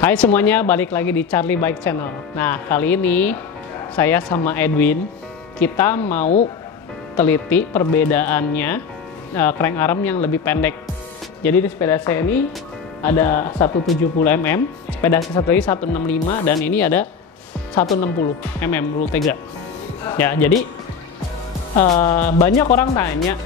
Hai semuanya, balik lagi di Charlie Bike Channel. Nah, kali ini saya sama Edwin, kita mau teliti perbedaannya crank arm yang lebih pendek. Jadi di sepeda saya ini ada 170 mm, sepeda saya satu lagi 165, dan ini ada 160 mm rule Tegra. Ya, jadi banyak orang tanya,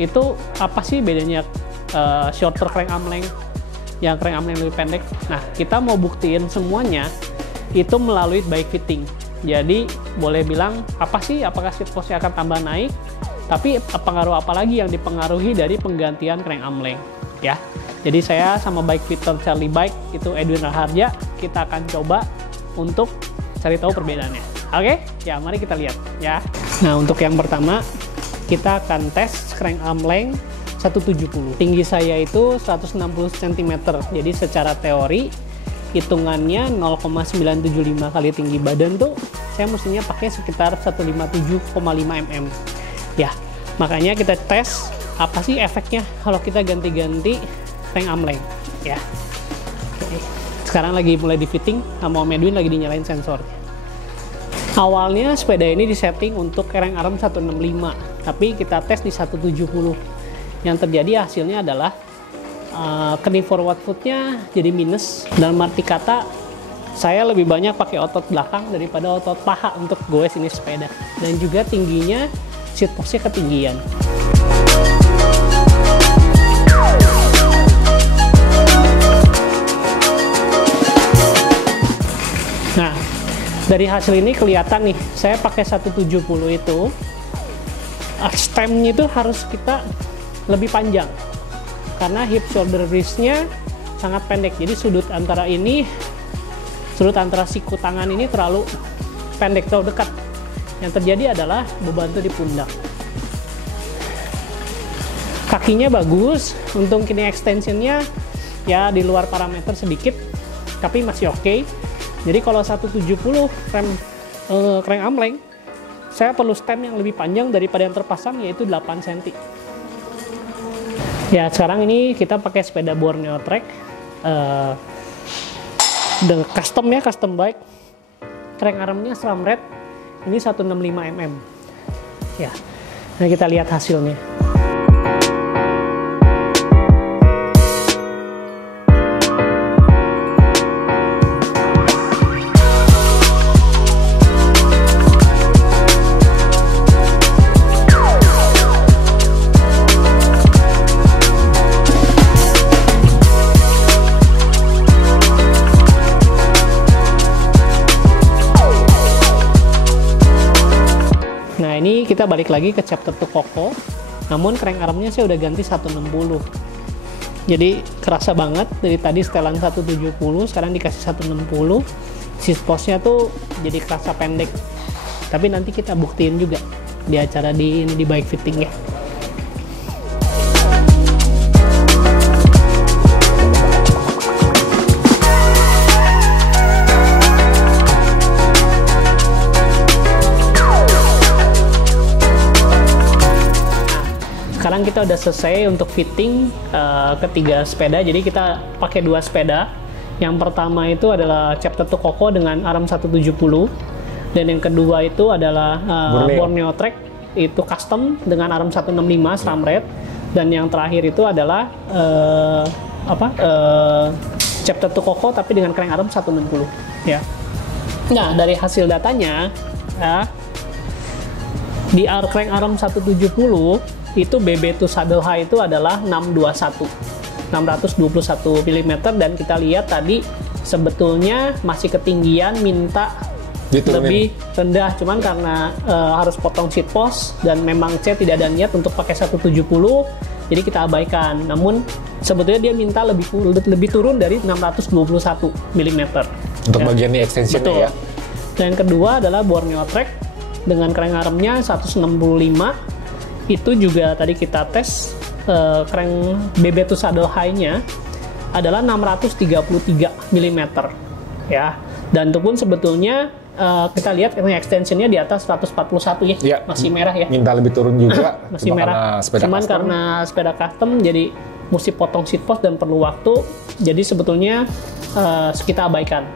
itu apa sih bedanya shorter crank arm length yang crank arm length lebih pendek? Nah, kita mau buktiin semuanya itu melalui bike fitting. Jadi boleh bilang apa sih, apakah seat post-nya akan tambah naik, tapi pengaruh apa lagi yang dipengaruhi dari penggantian crank arm length ya. Jadi saya sama bike fitter Charlie Bike, itu Edwin Raharja, kita akan coba untuk cari tahu perbedaannya. Oke, ya mari kita lihat ya. Nah, untuk yang pertama kita akan tes crank arm length 170. Tinggi saya itu 160 cm. Jadi secara teori hitungannya 0,975 kali tinggi badan tuh saya mestinya pakai sekitar 157,5 mm. Ya, makanya kita tes apa sih efeknya kalau kita ganti-ganti crank arm length ya. Oke. Sekarang lagi mulai di fitting sama Om Edwin, lagi dinyalain sensornya. Awalnya sepeda ini disetting untuk crank arm 165, tapi kita tes di 170. Yang terjadi hasilnya adalah knee forward footnya jadi minus. Dalam arti kata, saya lebih banyak pakai otot belakang daripada otot paha untuk goes ini sepeda. Dan juga tingginya, seat post-nya ketinggian. Nah, dari hasil ini kelihatan nih, saya pakai 170 itu, stemnya itu harus kita lebih panjang karena hip shoulder wrist-nya sangat pendek. Jadi sudut antara siku tangan ini terlalu pendek, terlalu dekat. Yang terjadi adalah beban itu di pundak. Kakinya bagus, untung kini extensionnya ya di luar parameter sedikit, tapi masih oke. Jadi kalau 170 crank arm length, saya perlu stem yang lebih panjang daripada yang terpasang, yaitu 8 cm. Ya, sekarang ini kita pakai sepeda Borneo Trek dengan custom bike. Crank armnya SRAM Red, ini 165 mm. Ya, nah kita lihat hasilnya. Ini kita balik lagi ke chapter to Koko, namun crank armnya saya udah ganti 160. Jadi kerasa banget, dari tadi setelan 170 sekarang dikasih 160. Seat post-nya tuh jadi kerasa pendek. Tapi nanti kita buktiin juga di acara di bike fitting ya. Sekarang kita udah selesai untuk fitting ketiga sepeda. Jadi kita pakai dua sepeda. Yang pertama itu adalah chapter to Koko dengan arm 170, dan yang kedua itu adalah Borneo Trek, itu custom dengan arm 165 SRAM Red, dan yang terakhir itu adalah chapter to Koko tapi dengan crank arm 160 ya. Nah, dari hasil datanya ya, di crank arm 170 itu BB to saddle height itu adalah 621 mm, dan kita lihat tadi sebetulnya masih ketinggian, minta diturunin lebih rendah, cuman karena harus potong seat post dan memang saya tidak ada niat untuk pakai 170, jadi kita abaikan. Namun sebetulnya dia minta lebih turun dari 621 mm untuk ya. Bagian ini extensionnya ya. Dan yang kedua adalah Borneo Trek dengan crank armnya 165. Itu juga tadi kita tes crank BB to saddle high-nya adalah 633 mm ya. Dan itu pun sebetulnya kita lihat extensionnya di atas 141 ya. Masih merah ya. Minta lebih turun juga. Masih merah. Cuman karena sepeda custom jadi mesti potong seat post dan perlu waktu. Jadi sebetulnya kita abaikan,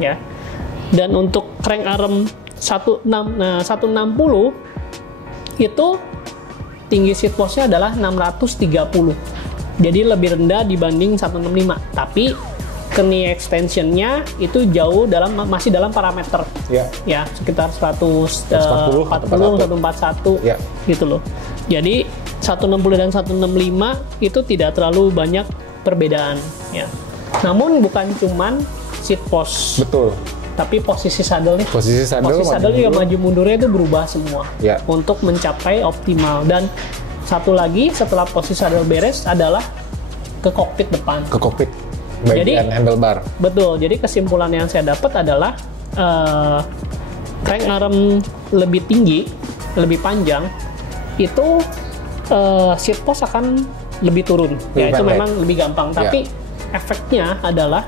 ya. Dan untuk crank arm 160 itu tinggi seat postnya adalah 630. Jadi lebih rendah dibanding 165. Tapi knee extensionnya itu jauh masih dalam parameter, ya sekitar 140, 141, gitu loh. Jadi 160 dan 165 itu tidak terlalu banyak perbedaan, ya. Namun bukan cuman seat post, betul, tapi posisi saddle nih. Posisi saddle juga maju mundurnya itu berubah semua, untuk mencapai optimal. Dan satu lagi setelah posisi saddle beres adalah ke kokpit depan. Ke kokpit. Bagian handlebar. Betul. Jadi kesimpulan yang saya dapat adalah crank arm lebih tinggi, lebih panjang, itu seat post akan lebih turun. Itu memang lebih gampang. Tapi efeknya adalah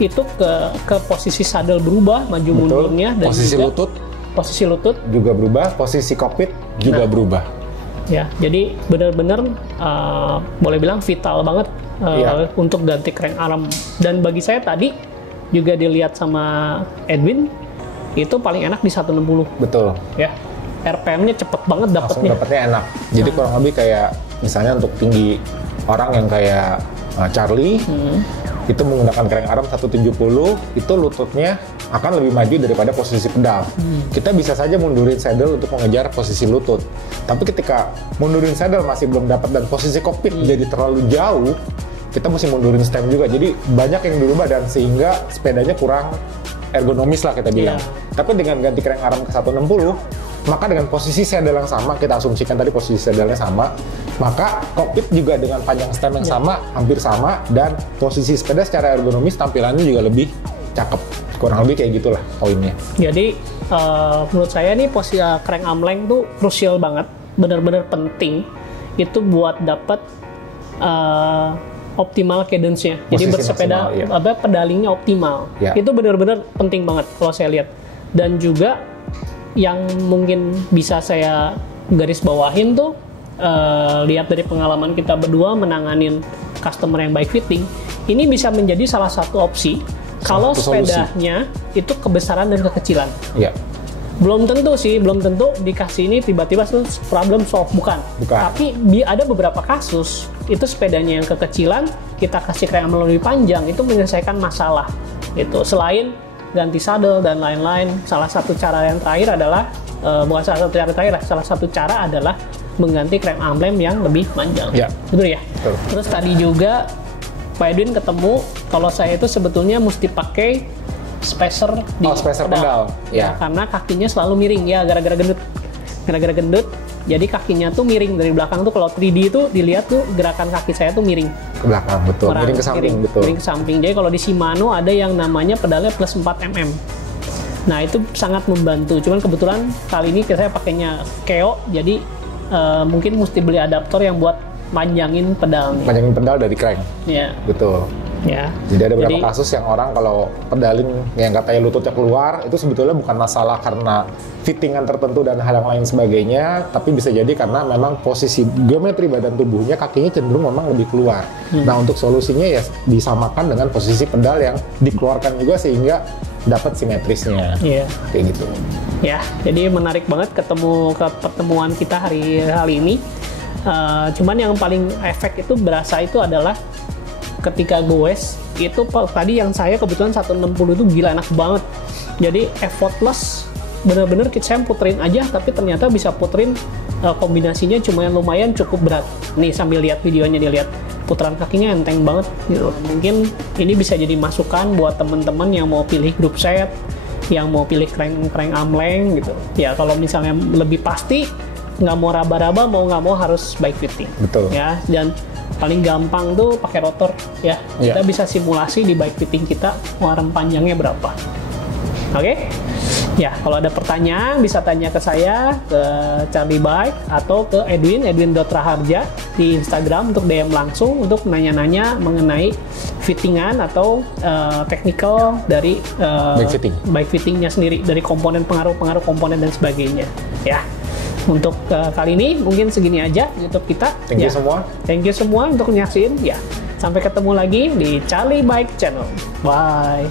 itu ke posisi saddle berubah, maju mundurnya, dan posisi lutut juga berubah, posisi kokpit juga berubah. Ya, jadi benar-benar boleh bilang vital banget untuk ganti crank arm. Dan bagi saya tadi juga dilihat sama Edwin, itu paling enak di 160. Betul. Ya, RPM-nya cepet banget dapetnya. Dapetnya enak. Jadi kurang lebih kayak misalnya untuk tinggi orang yang kayak Charlie, itu menggunakan crank arm 170, itu lututnya akan lebih maju daripada posisi pedal. Kita bisa saja mundurin saddle untuk mengejar posisi lutut. Tapi ketika mundurin saddle masih belum dapat dan posisi kokpit jadi terlalu jauh, kita mesti mundurin stem juga. Jadi banyak yang dirubah dan sehingga sepedanya kurang ergonomis lah kita bilang. Tapi dengan ganti crank arm ke 160, maka dengan posisi saddle yang sama, kita asumsikan tadi posisi saddle-nya sama, maka kokpit juga dengan panjang stem yang sama, hampir sama, dan posisi sepeda secara ergonomis tampilannya juga lebih cakep. Kurang lebih kayak gitulah poinnya. Jadi menurut saya nih posisi crank arm length tuh krusial banget, benar-benar penting itu buat dapat optimal cadence-nya. Jadi bersepeda, pedalingnya optimal. Itu benar-benar penting banget kalau saya lihat. Dan juga yang mungkin bisa saya garis bawahin tuh, lihat dari pengalaman kita berdua menanganin customer yang bike fitting, ini bisa menjadi salah satu opsi kalau sepedanya itu kebesaran dan kekecilan. Belum tentu dikasih ini tiba-tiba problem solve, bukan. Tapi ada beberapa kasus itu sepedanya yang kekecilan, kita kasih crank arm lebih panjang, itu menyelesaikan masalah. Itu selain ganti saddle dan lain-lain, salah satu cara yang terakhir adalah salah satu cara adalah mengganti crank arm length yang lebih panjang. Betul ya? Betul. Terus tadi juga Pak Edwin ketemu kalau saya itu sebetulnya mesti pakai spacer di pedal. Karena kakinya selalu miring ya, gara-gara gendut. Jadi kakinya tuh miring dari belakang tuh. Kalau 3D itu dilihat tuh gerakan kaki saya tuh miring ke belakang, betul. Miring ke samping, betul. Miring ke samping. Jadi kalau di Shimano ada yang namanya pedalnya plus 4 mm. Nah itu sangat membantu. Cuman kebetulan kali ini saya pakainya Keo, jadi mungkin mesti beli adaptor yang buat panjangin pedalnya. Panjangin pedal dari crank. Betul. Jadi ada beberapa kasus yang orang kalau pedalin yang katanya lututnya keluar, itu sebetulnya bukan masalah karena fittingan tertentu dan hal yang lain sebagainya, tapi bisa jadi karena memang posisi geometri badan tubuhnya, kakinya cenderung memang lebih keluar. Nah untuk solusinya ya disamakan dengan posisi pedal yang dikeluarkan juga sehingga dapat simetrisnya. Kayak gitu. Jadi menarik banget pertemuan kita hari ini. Cuman yang paling efek itu berasa itu adalah ketika goes itu tadi yang saya kebetulan 160 itu gila enak banget. Jadi effortless, bener-bener saya puterin aja, tapi ternyata bisa puterin kombinasinya lumayan cukup berat. Nih sambil lihat videonya, dilihat putaran kakinya enteng banget gitu. Mungkin ini bisa jadi masukan buat teman-teman yang mau pilih group set, yang mau pilih crank arm length gitu. Ya kalau misalnya lebih pasti, nggak mau raba-raba, mau nggak mau harus bike fitting. Betul. Ya, dan paling gampang tuh pakai rotor ya. Kita bisa simulasi di bike fitting kita arm panjangnya berapa. Oke? Ya, kalau ada pertanyaan bisa tanya ke saya, ke Charlie Bike, atau ke Edwin.raharja di Instagram untuk DM langsung untuk nanya-nanya mengenai fittingan atau technical dari bike fittingnya sendiri, dari komponen pengaruh komponen dan sebagainya. Ya. Untuk kali ini mungkin segini aja YouTube kita. Thank you semua. Thank you semua untuk nyaksin. Ya, sampai ketemu lagi di Charlie Bike Channel. Bye.